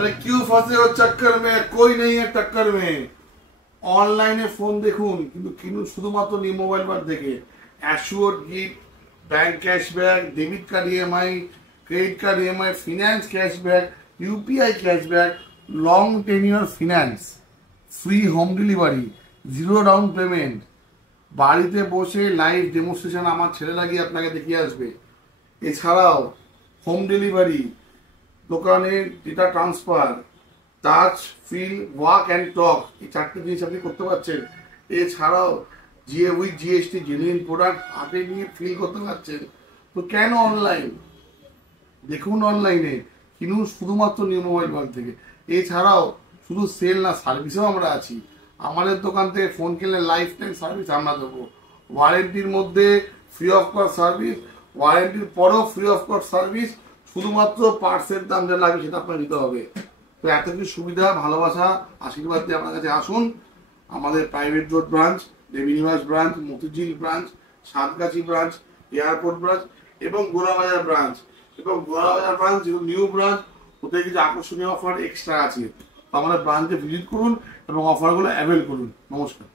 अरे क्यों फंसे हो चक्कर में, कोई नहीं है टक्कर में। অনলাইনে ফোন দেখুন, কিন্তু কিনুন শুধুমাত্র নিউ মোবাইল বার থেকে। Assure gift, bank cashback, debit card EMI, credit card EMI, finance cashback, UPI cashback, long tenure finance, free home delivery, zero down payment, বাড়িতে বসে লাইভ ডেমনস্ট্রেশন আমার ছেলেরা গিয়ে আপনাকে দেখিয়ে আসবে। এছাড়াও হোম ডেলিভারি, দোকানের data transfer, touch, feel, walk and talk, এই চারটে জিনিস আপনি করতে পারছেন। এছাড়াও উইথ জিএসটি জেনুইন প্রোডাক্ট হাতে নিয়ে ফিল করতে পারছেন। তো কেন অনলাইন? দেখুন অনলাইনে, কিনুন শুধুমাত্র নিউ মোবাইল ওয়ার্ল্ড থেকে। এছাড়াও শুধু সেল না, সার্ভিসেও আমরা আছি। আমাদের দোকান থেকে ফোন কিনলে লাইফ টাইম সার্ভিস আমরা দেবো। ওয়ারেন্টির মধ্যে ফ্রি অফ কস্ট সার্ভিস, ওয়ারেন্টির পরেও ফ্রি অফ কস্ট সার্ভিস। শুধুমাত্র পার্টসের দাম যা লাগবে সেটা আপনার দিতে হবে। তো এত কিছু সুবিধা, ভালোবাসা, আশীর্বাদ দিয়ে আপনার কাছে আসুন। আমাদের private road branch, Debinibas branch, Motijheel branch, Satgachhi branch, airport branch এবং গোড়াবাজার ব্রাঞ্চ। এবং গোড়াবাজার ব্রাঞ্চ যেহেতু নিউ ব্রাঞ্চ, ওদের কিছু আকর্ষণীয় অফার এক্সট্রা আছে। তো আমাদের ব্রাঞ্চে ভিজিট করুন এবং অফারগুলো অ্যাভেল করুন। নমস্কার।